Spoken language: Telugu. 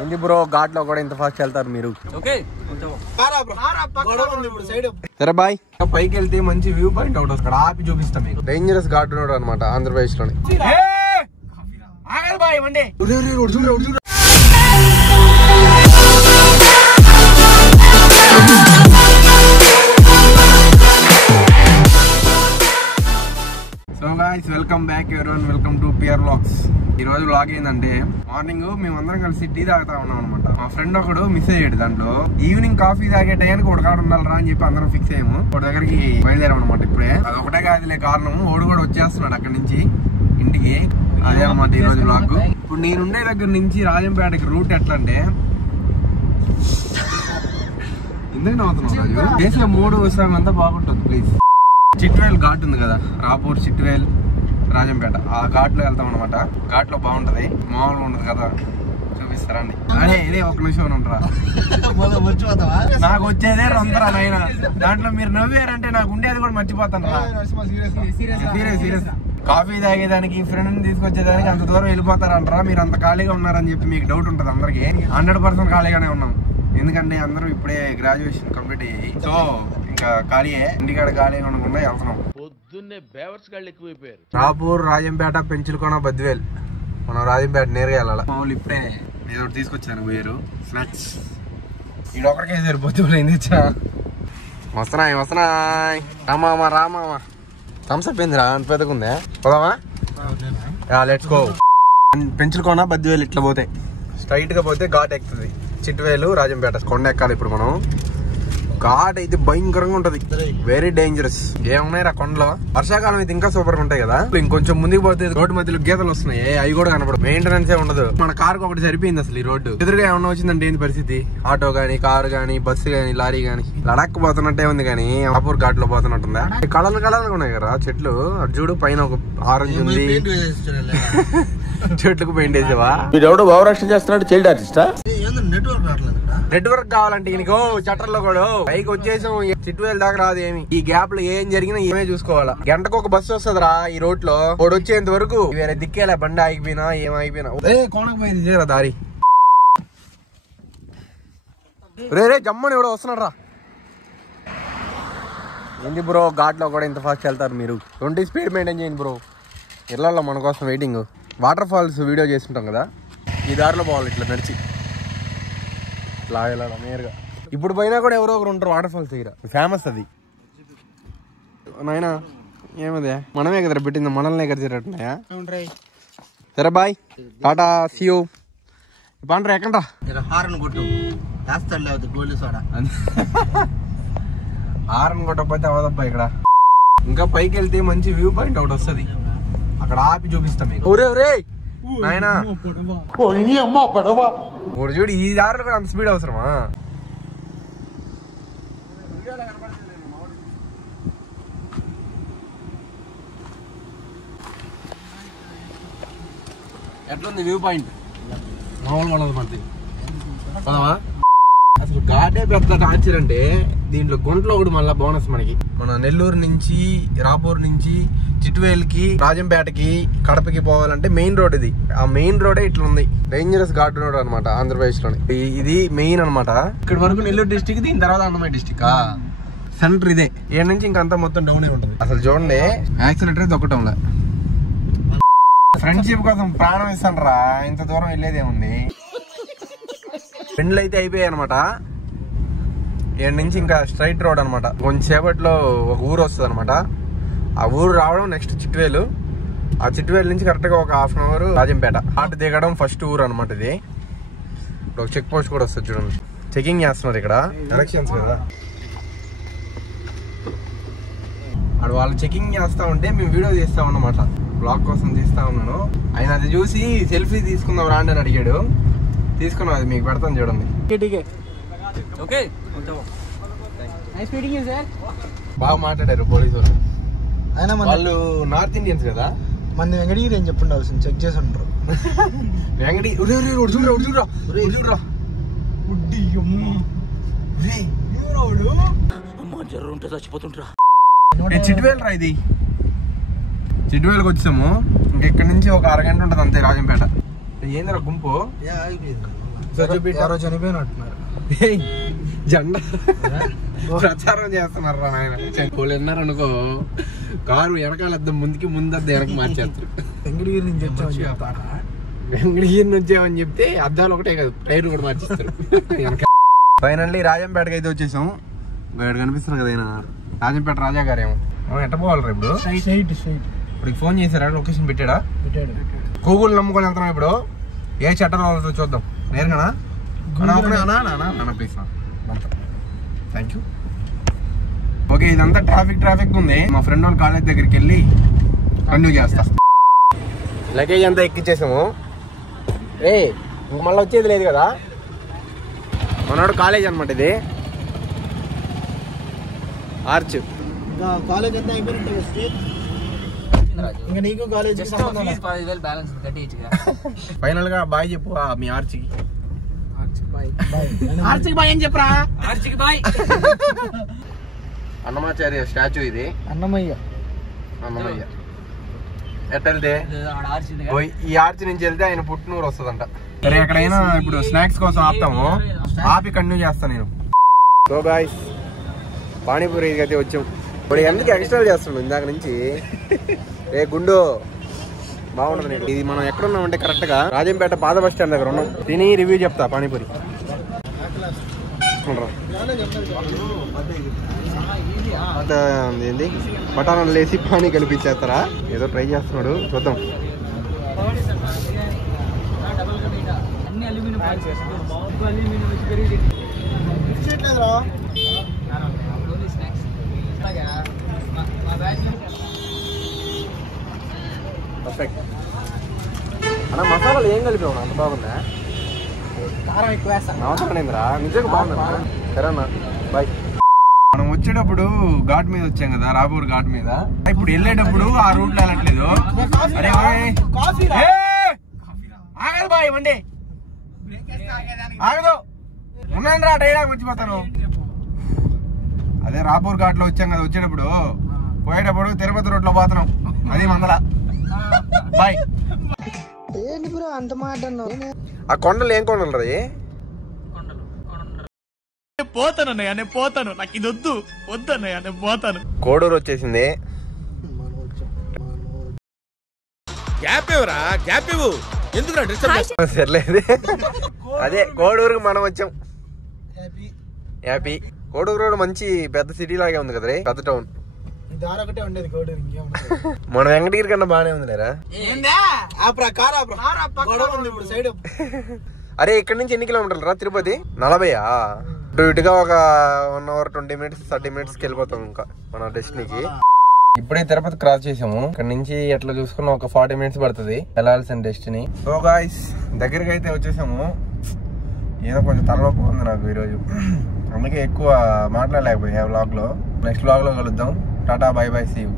ఏంది బ్రో ఘాట్ లో కూడా ఇంత ఫాస్ట్ వెళ్తారు మీరు? సరే బాయ్. పైకి వెళ్తే మంచి వ్యూ పాయింట్ ఒకటి అక్కడ ఆపి చూపిస్తాం మీకు. డేంజరస్ ఘాట్ రోడ్ అనమాట ఆంధ్రప్రదేశ్ లోని. So guys welcome back everyone, welcome to PR vlogs. ఈ రోజు వ్లాగ్ ఏంటంటే మార్నింగ్ మేమందరం కలిసి టీ తాగుతా ఉన్నాం అనమాట. మా ఫ్రెండ్ ఒకడు మిస్ అయ్యాడు. దాంట్లో ఈవినింగ్ కాఫీ తాగే టైంకి ఒక కాడ ఉండాలరా అని చెప్పి అందరం ఫిక్స్ అయ్యాము. ఒక దగ్గరికి బయలుదేరాం అనమాట. ఇప్పుడే అది ఒకటే కాదులే కారణం, ఓడు కూడా వచ్చేస్తున్నాడు అక్కడి నుంచి ఇంటికి. అదే అనమాట ఈ రోజు వ్లాగ్. ఇప్పుడు నేనుండే దగ్గర నుంచి రాజంపేటకి రూట్ ఎట్లా అంటే, ఎందుకు నవ్వుతున్నావు రాజు? చేసే 3 విషయం అంతా బాగుంటుంది ప్లీజ్. చిట్వేల్ ఘాట్ ఉంది కదా, రాపూర్ చిట్వేల్ రాజంపేట, ఆ ఘాట్ లో వెళ్తాం అనమాట. ఘాట్ లో బాగుంటది, మామూలుగా ఉండదు కదా. చూపిస్తారండి. అదే ఇదే ఒక నిమిషం ఉంటారా, నాకు వచ్చేదే రొంతరా నాయన. దాంట్లో మీరు నవ్వారంటే నాకు ఉండేది కూడా మర్చిపోతాను. సీరియస్ కాఫీ తాగేదానికి ఫ్రెండ్ తీసుకొచ్చేదానికి అంత దూరం వెళ్ళిపోతారంటారా? మీరు అంత ఖాళీగా ఉన్నారని చెప్పి మీకు డౌట్ ఉంటుంది అందరికి. 100% ఖాళీగానే ఉన్నాం. ఎందుకంటే అందరూ ఇప్పుడే గ్రాడ్యుయేషన్ కంప్లీట్ అయ్యాయి. సో ఇంకా ఖాళీయే, ఇంటికాడ ఖాళీగా ఉండకుండా వెళ్తున్నాం. పొద్దున్నే బేవర్స్ గాళ్ళు ఎక్కువైపోయారు. రాపూర్, రాజంపేట, పెంచులకోన, బద్వేల్. మనం రాజంపేట నేరుగా వెళ్ళాలి. మామూలు ఇప్పుడే ఏదో తీసుకొచ్చాను వేరు స్నాక్స్. ఈడొక్కడికే సరిపోతుంది. ఏం తెచ్చా? వస్తున్నాయి రామా థమ్స్అప్ ఏందిరా అంత పెద్దకుందే? పోదామా? Let's go. పెంచులకోన, బద్వేల్ ఇట్లా పోతే స్ట్రైట్ గా పోతే ఘాట్ ఎక్కుతుంది. చిట్వేలు, రాజంపేట కొండ ఎక్కాలి ఇప్పుడు మనం. ఘాట్ అయితే భయంకరంగా ఉంటది, వెరీ డేంజరస్. ఏమున్నాయి రా కొండలో? వర్షాకాలం అయితే ఇంకా సూపర్ గా ఉంటాయి కదా. ఇంకొంచెం ముందుకు పోతే రోడ్డు మధ్యలో గీతలు వస్తున్నాయి, అవి కూడా కనపడదు. మెయింటెనెన్స్ ఉండదు. మన కారుకు ఒకటి సరిపోయింది అసలు ఈ రోడ్డు. ఎదురుగా ఏమన్నా వచ్చిందంటే ఏంది పరిస్థితి? ఆటో గానీ, కారు గానీ, బస్సు గానీ, లారీ గానీ. లడాక్ పోతున్నట్టే ఉంది కానీ రాపూర్ ఘాట్ లో పోతున్నట్టుందా? కలర్లు ఉన్నాయి కదా చెట్లు. అటు చూడు, పైన ఒక ఆరెంజ్ ఉంది. చెట్లకు పెయింట్ వేసావా? వీడెవడో భావరక్షణ చేస్తున్నాడు, చైల్డ్ ఆర్టిస్టా? నెట్వర్క్ కావాలంటే నీకు చట్టర్లో కూడా పైకి వచ్చేసాం. చిట్వేల్ దాకా రాదు ఏమి. ఈ గ్యాప్ లో ఏం జరిగినా ఏమే చూసుకోవాలా. గంటకు ఒక బస్సు వస్తుందిరా ఈ రోడ్ లో. వాడు వచ్చేంత వరకు వేరే దిక్కేలా, బండి ఆగిపోయినా ఏమైపోయినా. కోనకపోయింది చేరా దారి. రే జమ్మని ఎవడో వస్తున్నాడు రా. ఏంది బ్రో ఘాట్ లో కూడా ఇంత ఫాస్ట్ వెళ్తారు మీరు? 20 స్పీడ్ మెయింటైన్ చేయండి బ్రో. ఇళ్లలో మన కోసం వెయిటింగ్. వాటర్ ఫాల్స్ వీడియో చేస్తుంటాం కదా, ఈ దారిలో పోవాలి ఇట్లా నడిచి ఇట్లా వెళ్ళాలి నేరుగా. ఇప్పుడు పోయినా కూడా ఎవరో ఒకరు ఉంటారు వాటర్ ఫాల్స్ దగ్గర. ఫేమస్ అది నాయనా. ఏమదే మనమే కదా పెట్టింది, మనల్ని ఎగరిచేటట్టున్నాయా? సరే బాయ్, టాటా, సీ యూ. పండ్రా ఎక్కండ్రా. హారన్ కొట్టకపోతే అవదబ్బా ఇక్కడ. ఇంకా పైకి వెళ్తే మంచి వ్యూ పాయింట్ ఒకటి వస్తుంది, అక్కడ ఆపి చూపిస్తాం మీకు. నాయనా చూడు, ఈ దారిలో కూడా అంత స్పీడ్ అవసరమా? ఎట్లుంది వ్యూ పాయింట్? మామూలు వాళ్ళది పడుతుంది పదవా. అసలు ఘాటే పెద్ద టార్చర్ అంటే దీంట్లో గుంటలో కూడా మళ్ళీ బోనస్ మనకి. మన నెల్లూరు నుంచి, రాపూర్ నుంచి చిట్వేల్ కి, రాజంపేటకి, కడపకి పోవాలంటే మెయిన్ రోడ్ ఇది. ఆ మెయిన్ రోడే ఇట్లా ఉంది. డేంజరస్ ఘాట్ రోడ్ అనమాట ఆంధ్రప్రదేశ్ లోని. ఇది మెయిన్ అనమాట. ఇక్కడ వరకు నెల్లూరు డిస్టిక్, దీని తర్వాత అన్నమయ్య డిస్టిక్ సెంటర్ ఇదే. ఏడు నుంచి ఇంకంతా మొత్తం డౌన్ అయి ఉంటుంది. అసలు చూడండి, యాక్సిడెంట్ దొక్కటంలే. ఫ్రెండ్షిప్ కోసం ప్రాణం ఇస్తాను రా, ఇంత దూరం వెళ్ళేదేముంది. పెండ్లు అయితే అయిపోయాయి అనమాట. ఏడు నుంచి ఇంకా స్ట్రైట్ రోడ్ అనమాట. కొంచెంసేపట్లో ఒక ఊరు వస్తుంది అనమాట. ఆ ఊరు రావడం నెక్స్ట్ చిట్వేలు. ఆ చిట్వేలు నుంచి కరెక్ట్ గా ఒక హాఫ్ అన్ అవర్ రాజంపేట. ఆట దిగడం ఫస్ట్ ఊరు అనమాట ఇది. ఇప్పుడు ఒక చెక్ పోస్ట్ కూడా వస్తుంది చూడండి. చెకింగ్ చేస్తున్నారు ఇక్కడ, ఎలక్షన్స్ కదా. అక్కడ వాళ్ళు చెకింగ్ చేస్తా ఉంటే మేము వీడియో తీస్తా ఉన్నమాట. బ్లాగ్ కోసం తీస్తా ఉన్నాను. ఆయన అది చూసి సెల్ఫీ తీసుకుందాం రాండి అని అడిగాడు. తీసుకున్నాం, అది మీకు పెడతాను చూడండి. బాగా మాట్లాడారు పోలీసు వాళ్ళు. నార్త్ ఇండియన్స్ కదా, మన వెంకటగిరి అని చెప్పుండాల్సింది. చెక్ చేసి ఉంటారు వెంకటగిరి. చిట్వేల్ రా ఇది. చిట్వేల్కి వచ్చాము. ఇంకెక్కడి నుంచి ఒక అరగంట ఉంటుంది అంతే రాజంపేట. ఏందిరా గుంపు? ఎవరో చనిపోయినట్టున్నారు. జెండా ప్రచారం చేస్తున్నారు రా నాయన. వాళ్ళు విన్నారనుకో కారు వెనకాల అద్దం ముందుకి ముందద్దం వెనక మార్చేస్తారు. వెంకటగిరి నుంచి వచ్చామని చెప్తారా? వెంకటగిరి నుంచి ఏమని చెప్తే అద్దాలు ఒకటే కాదు టైర్ కూడా మార్చేస్తారు. ఫైనల్లీ రాజంపేటకి అయితే వచ్చేసాం. ఇక్కడ కనిపిస్తారు కదా ఆయన రాజంపేట రాజా గారు. ఏమో ఎట్ట పోవాలి రా ఇప్పుడు? ఇప్పుడు ఫోన్ చేశారా? లొకేషన్ పెట్టాడు. గూగుల్ నమ్ముకొని వెళ్తున్నాం ఇప్పుడు. ఏ చట్టం వాళ్ళతో చూద్దాం నేరుగా. Please thank you. ఓకే ఇదంతా ట్రాఫిక్ ఉంది. మా ఫ్రెండ్ వాళ్ళ కాలేజ్ దగ్గరికి వెళ్ళి కంటిన్యూ చేస్తా. లగేజ్ అంతా ఎక్కిచ్చేసాము. ఇంక మళ్ళీ వచ్చేది లేదు కదా. మనోడు కాలేజ్ అనమాట ఇది. ఆర్చ్ కాలేజ్ అంతా అయిపోయినట్టు. ఇంకా నీకు కాలేజ్ ఫైనల్ గా బాయ్ చెప్పు మీ ఆర్చికి. ఆర్చికి బాయ్ అని చెప్పరా. ఆర్చికి బాయ్. అన్నమాచార్య స్టాచ్యూ ఇది. అన్నమయ్య ఎట్ట వెళ్తే ఈ ఆర్చ్ నుంచి వెళ్తే ఆయన పుట్టినూరు వస్తుందంట. సరే ఎక్కడైనా ఇప్పుడు స్నాక్స్ కోసం ఆపుతాము. ఆపి కంటిన్యూ చేస్తాను నేను. సో గాయ్స్ పానీపూరి అయితే వచ్చాం. ఇప్పుడు ఎందుకు ఎక్స్ట్రా చేస్తున్నాం ఇందాక నుంచి. గుండు బాగుంటుంది. ఇది మనం ఎక్కడ ఉన్నామంటే కరెక్ట్ గా రాజంపేట పాత బస్ స్టాండ్ దగ్గర ఉన్నాం. తిని రివ్యూ చెప్తా పానీపూరి. ఏంది బఠానాలు వేసి పానీ కలిపించేస్తారా? ఏదో ట్రై చేస్తున్నాడు చూద్దాం. పర్ఫెక్ట్ అన్న. మసాలాలు ఏం కలిపావు? అంత బాగుందా? కారం ఎక్కువ వేస్తాను. అవసరం లేదురా, నిజంగా బాగుందా? సరేనా బాయ్. మనం వచ్చేటప్పుడు ఘాట్ మీద వచ్చాం కదా, రాపూర్ ఘాట్ మీద. ఇప్పుడు వెళ్ళేటప్పుడు ఆ రూట్ లో వెళ్ళట్లేదు. అరే ఆగదు బాయ్, వండి ఆగదు. ఉన్నాను రా, డైలాగ్ మర్చిపోతాను. అదే రాపూర్ ఘాట్ లో వచ్చాం కదా, వచ్చేటప్పుడు పోయేటప్పుడు తిరుపతి రోడ్ లో పోతున్నాం. అది మందల బాయ్. అంత మాట ఆ కొండలు ఏం కొండలు రా? పోతానన్నయ్య నేను పోతాను. నాకు ఇది వద్దు వద్దన్నయ్య నేను పోతాను. కోడూరు వచ్చేసింది. సర్లేదు. అదే కోడూరుకి మనం వచ్చాం. హ్యాపీ. కోడూరు రోడ్ మంచి పెద్ద సిటీ లాగే ఉంది కదా, పెద్ద టౌన్. ఒకటే ఉండేది కోడూరు. మన వెంకటగిరి కన్నా బానే ఉంది లేరా? అరే ఇక్కడ నుంచి ఎన్ని కిలోమీటర్లు రా తిరుపతి? 40. ఇటుగా ఒక 1 hour 20 minutes 30 minutes కి వెళ్ళిపోతాం ఇంకా మన డెస్టినీకి. ఇప్పుడే తిరుపతి క్రాస్ చేసాము. ఇక్కడ నుంచి ఎట్లా చూసుకున్నా ఒక 40 minutes పడుతుంది వెళ్ళాల్సిన డెస్టినీ. సో గాయ్స్ దగ్గరికి అయితే వచ్చేసాము. ఏదో కొంచెం తలనొప్పి ఉంది నాకు ఈరోజు, అందుకే ఎక్కువ మాట్లాడలేకపోయా వ్లాగ్ లో. నెక్స్ట్ వ్లాగ్ లో కలుద్దాం. టాటా బై బై, సీ యూ.